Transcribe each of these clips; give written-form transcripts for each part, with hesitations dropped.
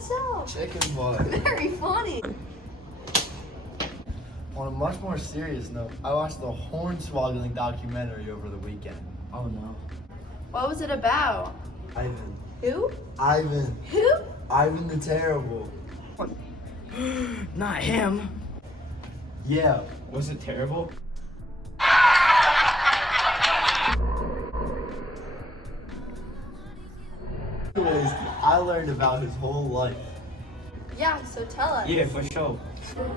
myself. Chicken butt. Very funny. On a much more serious note, I watched the hornswoggling documentary over the weekend. Oh no. What was it about? Ivan. Who? Ivan. Who? Ivan the Terrible. Not him. Yeah. Was it terrible? Anyways, I learned about his whole life. Yeah, so tell us. Yeah, for sure.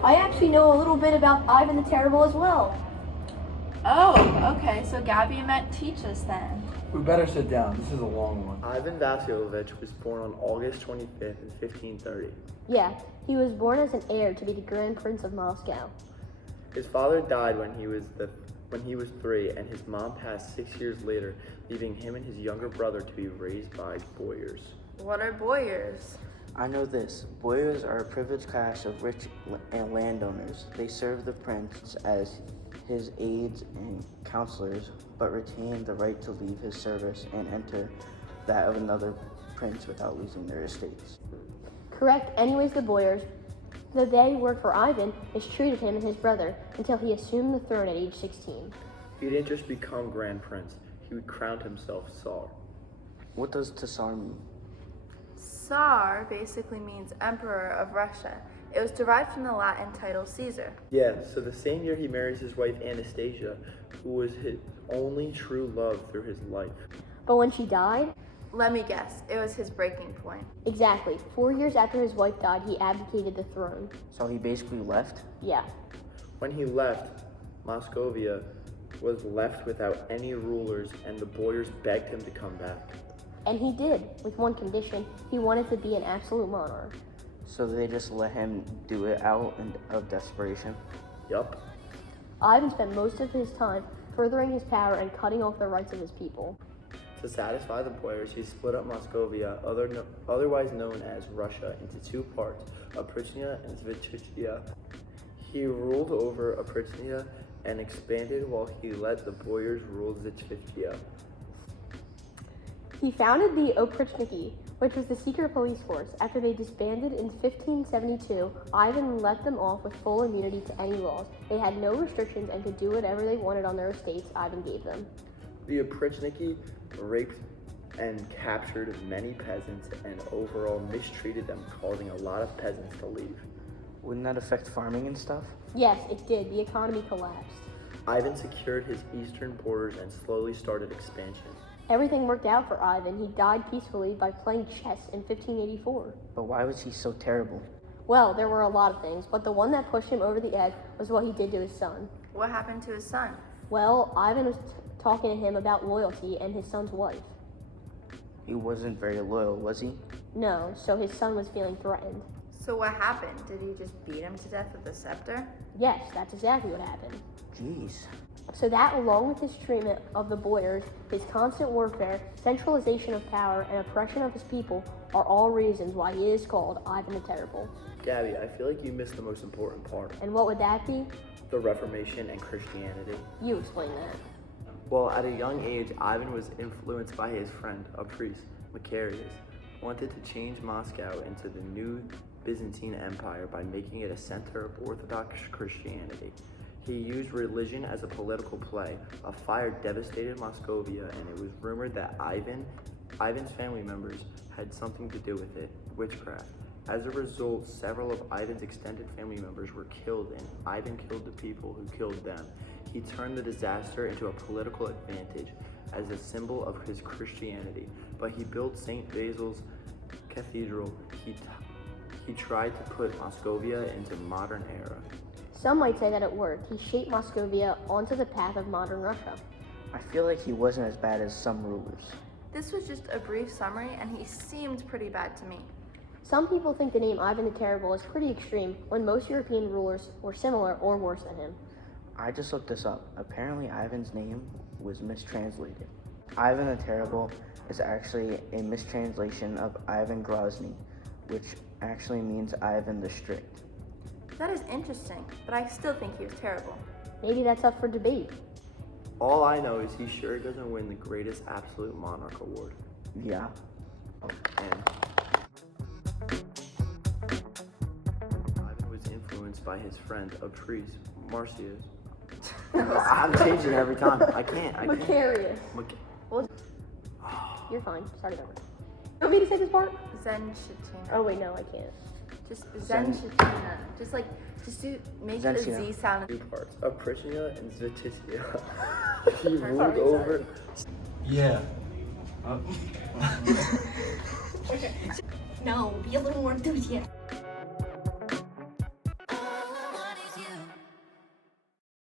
I actually know a little bit about Ivan the Terrible as well. Oh, okay, so Gabby and Matt teach us then. We better sit down. This is a long one. Ivan Vasilovich was born on August 25th in 1530. Yeah, he was born as an heir to be the Grand Prince of Moscow. His father died when he was 3, and his mom passed 6 years later, leaving him and his younger brother to be raised by boyars. What are boyars? I know this. Boyars are a privileged class of rich and landowners. They serve the prince as his aides and counselors, but retain the right to leave his service and enter that of another prince without losing their estates. Correct. Anyways, the boyars, though they worked for Ivan, mistreated him and his brother until he assumed the throne at age 16. He didn't just become Grand Prince, he crowned himself Tsar. What does Tsar mean? Tsar basically means Emperor of Russia. It was derived from the Latin title Caesar. Yeah, so the same year he marries his wife Anastasia, who was his only true love through his life. But when she died, Let me guess, it was his breaking point. exactly 4 years after his wife died, he abdicated the throne. So he basically left? Yeah. When he left, Moscovia was left without any rulers, and the boyars begged him to come back. And he did, with one condition. He wanted to be an absolute monarch. So they just let him do it out of desperation? Yup. Ivan spent most of his time furthering his power and cutting off the rights of his people. To satisfy the boyars, he split up Moscovia, otherwise known as Russia, into two parts, Oprichnaya and Svechishia. He ruled over Oprichnaya and expanded while he let the boyars rule Zhechvia. He founded the Oprichniki, which was the secret police force. After they disbanded in 1572, Ivan let them off with full immunity to any laws. They had no restrictions and could do whatever they wanted on their estates Ivan gave them. The Oprichniki raped and captured many peasants and overall mistreated them, causing a lot of peasants to leave. Wouldn't that affect farming and stuff? Yes, it did. The economy collapsed. Ivan secured his eastern borders and slowly started expansion. Everything worked out for Ivan. He died peacefully by playing chess in 1584. But why was he so terrible? Well, there were a lot of things, but the one that pushed him over the edge was what he did to his son. What happened to his son? Well, Ivan was talking to him about loyalty and his son's wife. He wasn't very loyal, was he? No, so his son was feeling threatened. So what happened? Did he just beat him to death with a scepter? Yes, that's exactly what happened. Jeez. So that, along with his treatment of the boyars, his constant warfare, centralization of power, and oppression of his people, are all reasons why he is called Ivan the Terrible. Gabby, I feel like you missed the most important part. And what would that be? The Reformation and Christianity. You explain that. Well, at a young age, Ivan was influenced by his friend, a priest, Macarius, wanted to change Moscow into the new Byzantine Empire by making it a center of Orthodox Christianity. He used religion as a political play. A fire devastated Moscovia, and it was rumored that Ivan's family members had something to do with it, witchcraft. As a result, several of Ivan's extended family members were killed, and Ivan killed the people who killed them. He turned the disaster into a political advantage as a symbol of his Christianity, but he built St. Basil's Cathedral. He tried to put Moscovia into modern era. Some might say that it worked. He shaped Moscovia onto the path of modern Russia. I feel like he wasn't as bad as some rulers. This was just a brief summary, and he seemed pretty bad to me. Some people think the name Ivan the Terrible is pretty extreme when most European rulers were similar or worse than him. I just looked this up. Apparently Ivan's name was mistranslated. Ivan the Terrible is actually a mistranslation of Ivan Grozny, which actually means Ivan the Strict. That is interesting, but I still think he was terrible. Maybe that's up for debate. All I know is he sure doesn't win the greatest absolute monarch award. Yeah. And by his friend, a priest, Marcius. I'm I'm changing every time. I can't. Macarius. Well, You're fine. Start it over. You want me to say this part? Zenchatina. Oh wait, no, I can't. Just Zenchatina. Just make the Zenchina. Z sound. Two parts, Aprisia and Zetitia. He ruled over. Yeah. No, be a little more enthusiastic.